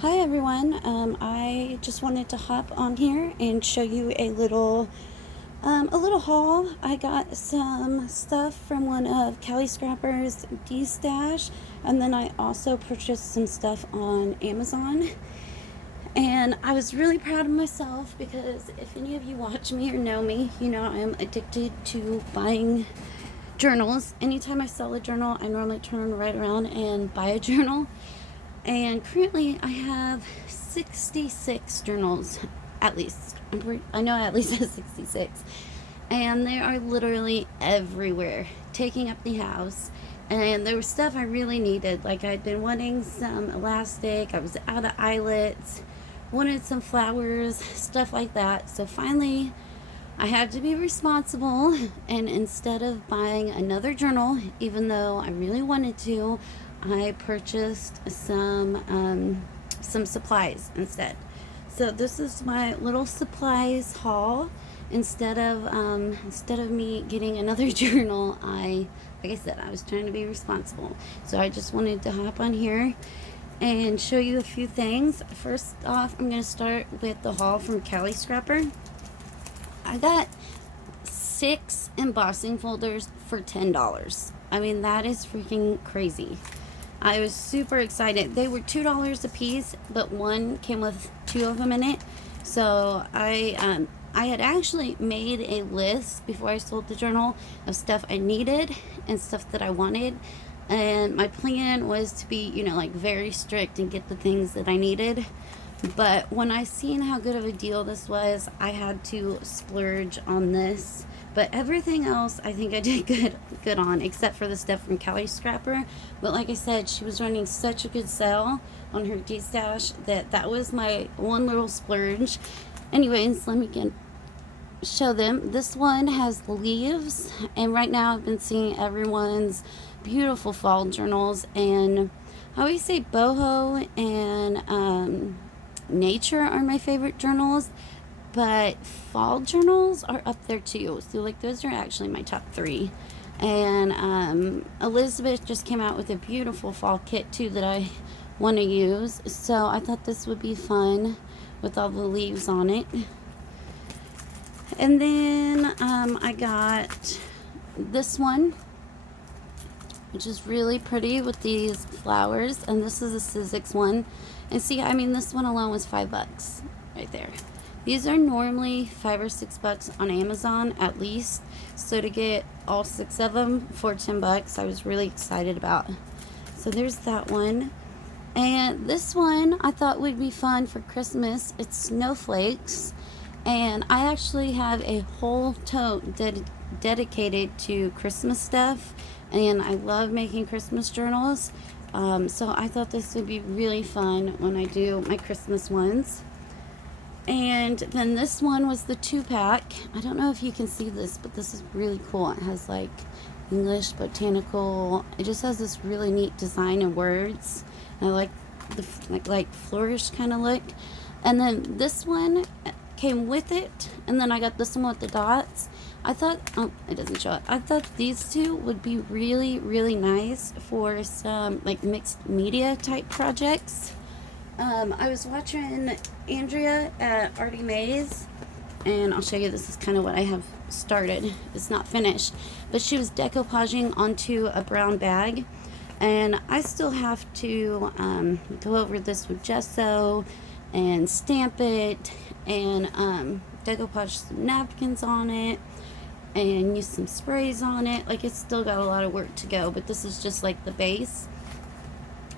Hi everyone. I just wanted to hop on here and show you a little haul. I got some stuff from one of Caliscrapper's D-Stash, and then I also purchased some stuff on Amazon. And I was really proud of myself because if any of you watch me or know me, you know I'm addicted to buying journals. Anytime I sell a journal, I normally turn right around and buy a journal. And currently I have 66 journals, at least. I know I at least have 66. And they are literally everywhere, taking up the house. And there was stuff I really needed. Like I'd been wanting some elastic, I was out of eyelets, wanted some flowers, stuff like that. So finally, I had to be responsible, and instead of buying another journal, even though I really wanted to, I purchased some supplies instead. So this is my little supplies haul. Instead of me getting another journal, like I said, I was trying to be responsible. So I just wanted to hop on here and show you a few things. First off, I'm going to start with the haul from Caliscrapper. I got 6 embossing folders for $10. I mean, that is freaking crazy. I was super excited. They were $2 a piece, but one came with 2 of them in it. So I had actually made a list before I sold the journal of stuff I needed and stuff that I wanted. And my plan was to be, like very strict and get the things that I needed. But when I seen how good of a deal this was, I had to splurge on this. But everything else I think I did good on, except for the stuff from Caliscrapper. But like I said, she was running such a good sale on her D-Stash that was my one little splurge. Anyways, let me show them. This one has leaves, and right now I've been seeing everyone's beautiful fall journals, and I always say boho and nature are my favorite journals, but fall journals are up there too. So like those are actually my top 3. And Elizabeth just came out with a beautiful fall kit too that I want to use. So I thought this would be fun with all the leaves on it. And then I got this one, which is really pretty with these flowers. And this is a Sizzix one. And see, I mean, this one alone was $5 right there. These are normally $5 or $6 on Amazon at least. So to get all 6 of them for $10, I was really excited about. So there's that one. And this one I thought would be fun for Christmas. It's snowflakes. And I actually have a whole tote dedicated to Christmas stuff. And I love making Christmas journals. So I thought this would be really fun when I do my Christmas ones. And then this one was the 2-pack. I don't know if you can see this, but this is really cool. It has like English, botanical. It just has this really neat design and words. And I like the like flourish kind of look. And then this one came with it. And then I got this one with the dots. I thought, it doesn't show it. I thought these two would be really, really nice for some like mixed media type projects. I was watching Andrea at Artie Mays, and I'll show you, this is kind of what I have started. It's not finished, but she was decoupaging onto a brown bag, and I still have to go over this with gesso and stamp it and decoupage some napkins on it and use some sprays on it. Like, it's still got a lot of work to go, but this is just like the base.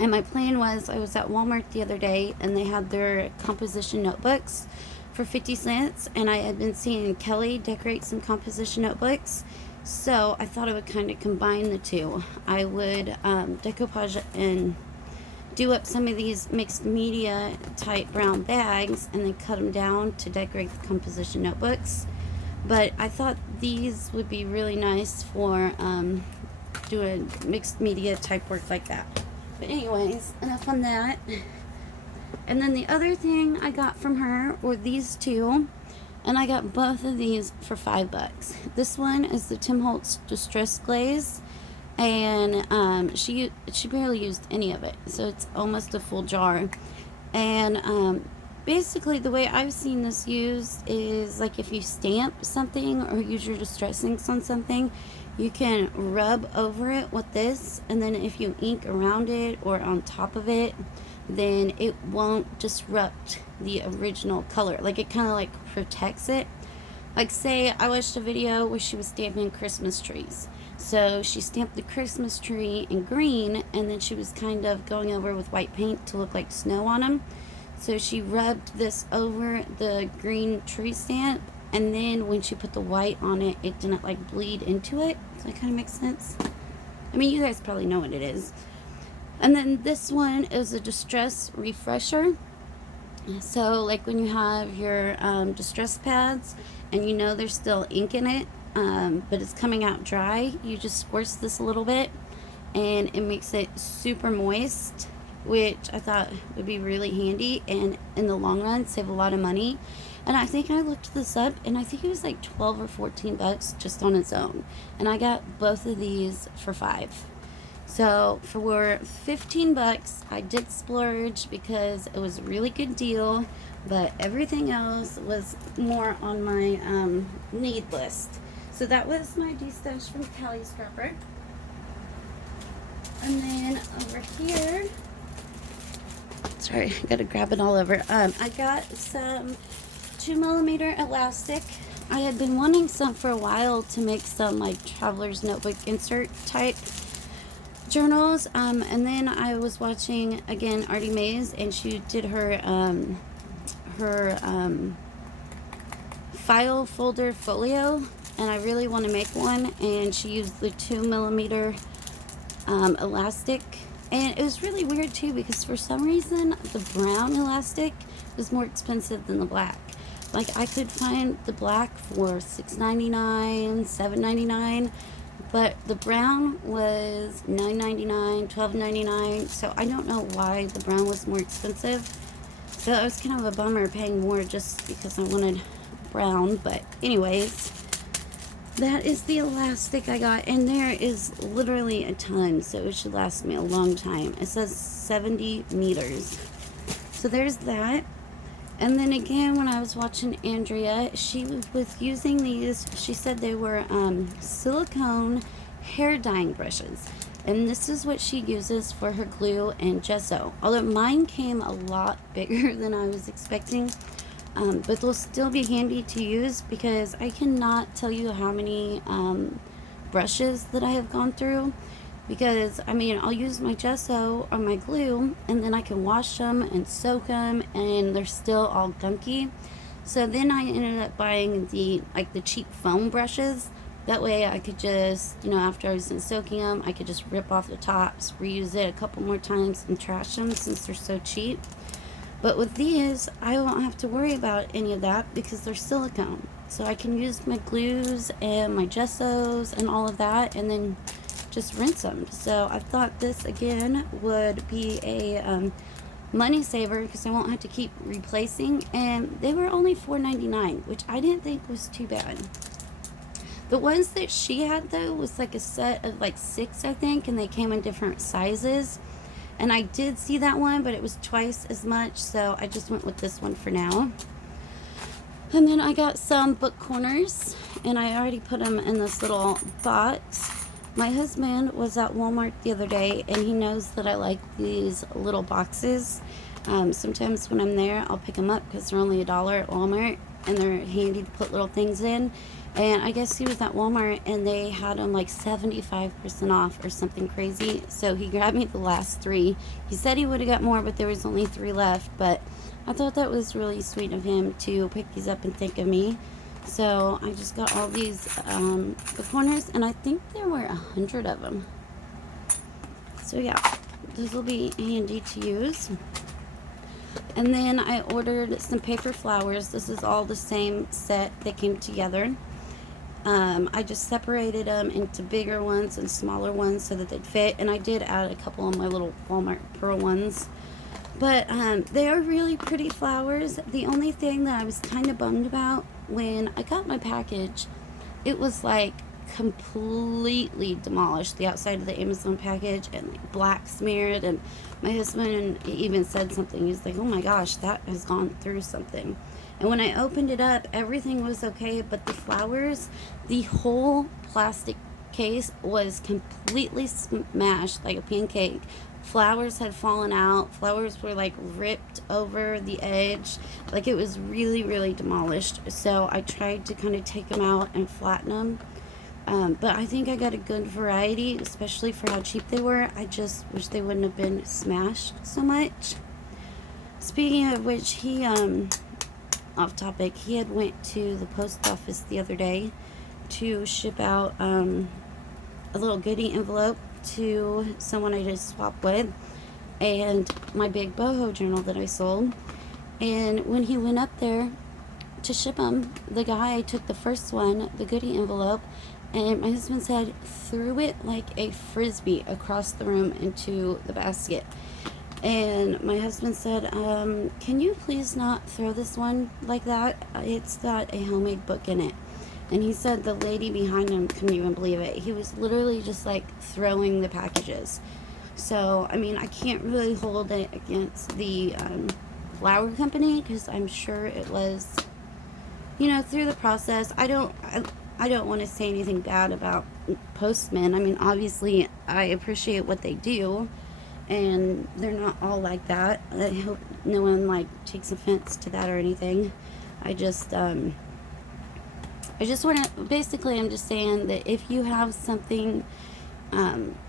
And my plan was, I was at Walmart the other day and they had their composition notebooks for 50 cents, and I had been seeing Kelly decorate some composition notebooks, so I thought I would kind of combine the two. I would decoupage and do up some of these mixed media type brown bags and then cut them down to decorate the composition notebooks. But I thought these would be really nice for doing mixed media type work like that. But anyways, enough on that. And then the other thing I got from her were these two. And I got both of these for $5. This one is the Tim Holtz Distress Glaze. And she barely used any of it. So it's almost a full jar. And basically the way I've seen this used is like if you stamp something or use your distress inks on something, you can rub over it with this, and then if you ink around it or on top of it, then it won't disrupt the original color. Like it kind of like protects it. Like say I watched a video where she was stamping Christmas trees. So she stamped the Christmas tree in green, and then she was kind of going over with white paint to look like snow on them. So she rubbed this over the green tree stamp, and then when she put the white on it, it didn't like bleed into it. Does that kind of make sense? I mean, you guys probably know what it is. And then this one is a distress refresher. So like when you have your distress pads and you know there's still ink in it, but it's coming out dry, you just squirt this a little bit and it makes it super moist, which I thought would be really handy and in the long run save a lot of money. And I think I looked this up, and I think it was like 12 or 14 bucks just on its own, and I got both of these for $5. So for 15 bucks I did splurge because it was a really good deal, but everything else was more on my need list. So that was my de-stash from Caliscrapper. And then over here, sorry, I gotta grab it all over. I got some 2mm elastic. I had been wanting some for a while to make some like traveler's notebook insert type journals, and then I was watching again Artie Mays, and she did her file folder folio, and I really want to make one, and she used the 2mm elastic, and it was really weird too because for some reason the brown elastic was more expensive than the black. Like I could find the black for $6.99, $7.99, but the brown was $9.99, $12.99. So I don't know why the brown was more expensive. So it was kind of a bummer paying more just because I wanted brown. But anyways, that is the elastic I got, and there is literally a ton, so it should last me a long time. It says 70 meters. So there's that. And then again, when I was watching Andrea, she was using these, she said they were silicone hair dyeing brushes. And this is what she uses for her glue and gesso. Although mine came a lot bigger than I was expecting. But they'll still be handy to use because I cannot tell you how many brushes that I have gone through. Because, I mean, I'll use my gesso or my glue, and then I can wash them and soak them, and they're still all gunky. So then I ended up buying the cheap foam brushes. That way I could just, you know, after I was done soaking them, I could just rip off the tops, reuse it a couple more times, and trash them since they're so cheap. But with these, I won't have to worry about any of that because they're silicone. So I can use my glues and my gessos and all of that, and then just rinse them. So I thought this again would be a money saver because I won't have to keep replacing, and they were only $4.99, which I didn't think was too bad. The ones that she had though was like a set of like 6, I think, and they came in different sizes, and I did see that one, but it was twice as much, so I just went with this one for now. And then I got some book corners, and I already put them in this little box. My husband was at Walmart the other day, and he knows that I like these little boxes. Sometimes when I'm there, I'll pick them up because they're only $1 at Walmart, and they're handy to put little things in. And I guess he was at Walmart, and they had them like 75% off or something crazy. So he grabbed me the last 3. He said he would have got more, but there was only 3 left. But I thought that was really sweet of him to pick these up and think of me. So I just got all these book corners, and I think there were 100 of them. So yeah, those will be handy to use. And then I ordered some paper flowers. This is all the same set. They came together. I just separated them into bigger ones and smaller ones so that they'd fit, and I did add a couple of my little Walmart Pearl ones. But they are really pretty flowers. The only thing that I was kind of bummed about when I got my package, it was like completely demolished, the outside of the Amazon package, and like black smeared. And my husband even said something. He's like, oh my gosh, that has gone through something. And when I opened it up, everything was okay, but the flowers, the whole plastic case was completely smashed like a pancake. Flowers had fallen out. Flowers were like ripped over the edge. Like it was really, really demolished. So I tried to kind of take them out and flatten them. But I think I got a good variety, especially for how cheap they were. I just wish they wouldn't have been smashed so much. Speaking of which, he, off topic, he had went to the post office the other day to ship out a little goodie envelope to someone I just swapped with, and my big boho journal that I sold. And when he went up there to ship them, the guy took the first one, the goodie envelope, and my husband said threw it like a frisbee across the room into the basket. And my husband said, can you please not throw this one like that? It's got a homemade book in it. And he said the lady behind him couldn't even believe it. He was literally just like throwing the packages. So, I mean, I can't really hold it against the flower company, because I'm sure it was, you know, through the process. I don't want to say anything bad about postmen. I mean, obviously, I appreciate what they do, and they're not all like that. I hope no one like takes offense to that or anything. I just want to, basically, I'm just saying that if you have something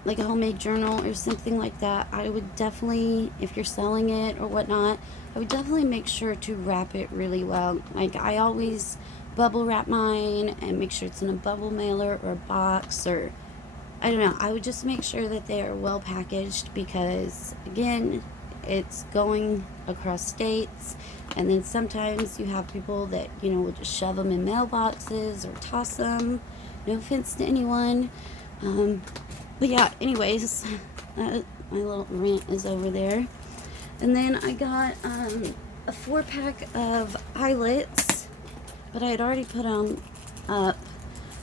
like a homemade journal or something like that, I would definitely, if you're selling it or whatnot, I would definitely make sure to wrap it really well. Like, I always bubble wrap mine and make sure it's in a bubble mailer or a box, or I don't know. I would just make sure that they are well packaged, because again, it's going across states, and then sometimes you have people that, you know, will just shove them in mailboxes or toss them. No offense to anyone. But yeah, anyways, my little rant is over there. And then I got a 4-pack of eyelets, but I had already put them up.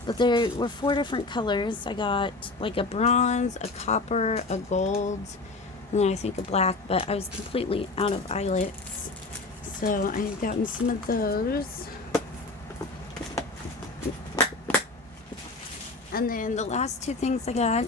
But there were 4 different colors. I got like a bronze, a copper, a gold, and then I think a black, but I was completely out of eyelets. So I had gotten some of those. And then the last 2 things I got,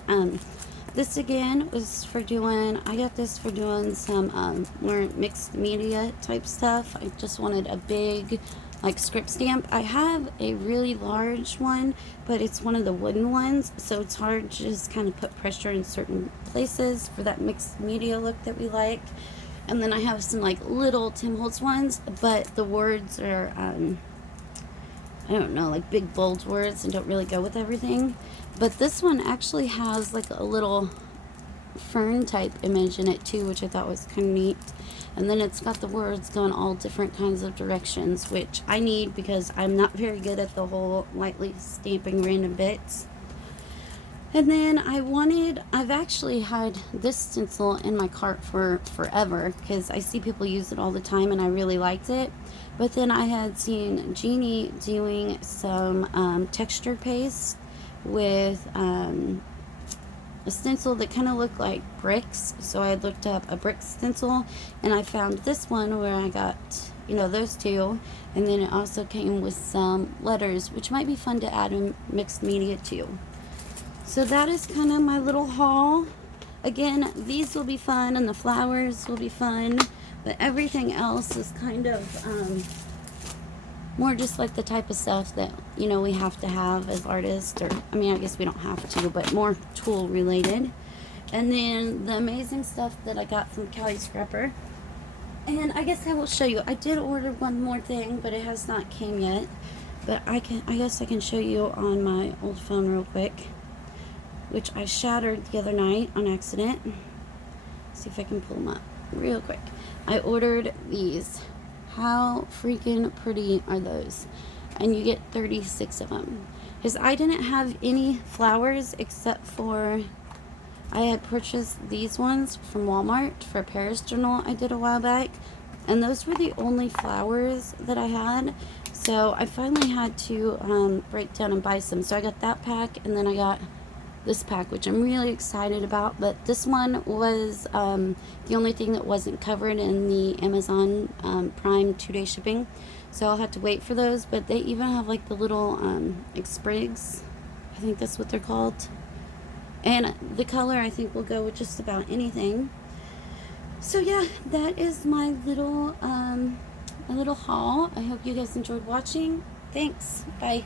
this again was for doing, I got this for doing some more mixed media type stuff. I just wanted a big like script stamp. I have a really large one, but it's one of the wooden ones, so it's hard to just kind of put pressure in certain places for that mixed media look that we like. And then I have some like little Tim Holtz ones, but the words are I don't know, like big bold words and don't really go with everything. But this one actually has like a little fern type image in it too, which I thought was kind of neat. And then it's got the words going all different kinds of directions, which I need because I'm not very good at the whole lightly stamping random bits. And then I've actually had this stencil in my cart for forever, because I see people use it all the time and I really liked it. But then I had seen Jeannie doing some texture paste with a stencil that kind of looked like bricks. So I had looked up a brick stencil, and I found this one where I got, you know, those 2. And then it also came with some letters, which might be fun to add in mixed media too. So that is kind of my little haul. Again, these will be fun and the flowers will be fun, but everything else is kind of more just like the type of stuff that, you know, we have to have as artists, or I mean, I guess we don't have to, but more tool related. And then the amazing stuff that I got from Caliscrapper. And I guess I will show you. I did order one more thing, but it has not came yet. But I guess I can show you on my old phone real quick, which I shattered the other night on accident. See if I can pull them up real quick. I ordered these. How freaking pretty are those? And you get 36 of them. Because I didn't have any flowers except for, I had purchased these ones from Walmart for a Paris journal I did a while back. And those were the only flowers that I had. So I finally had to break down and buy some. So I got that pack, and then I got this pack, which I'm really excited about. But this one was the only thing that wasn't covered in the Amazon Prime 2-day shipping. So I'll have to wait for those. But they even have like the little like sprigs. I think that's what they're called. And the color I think will go with just about anything. So yeah, that is my little haul. I hope you guys enjoyed watching. Thanks. Bye.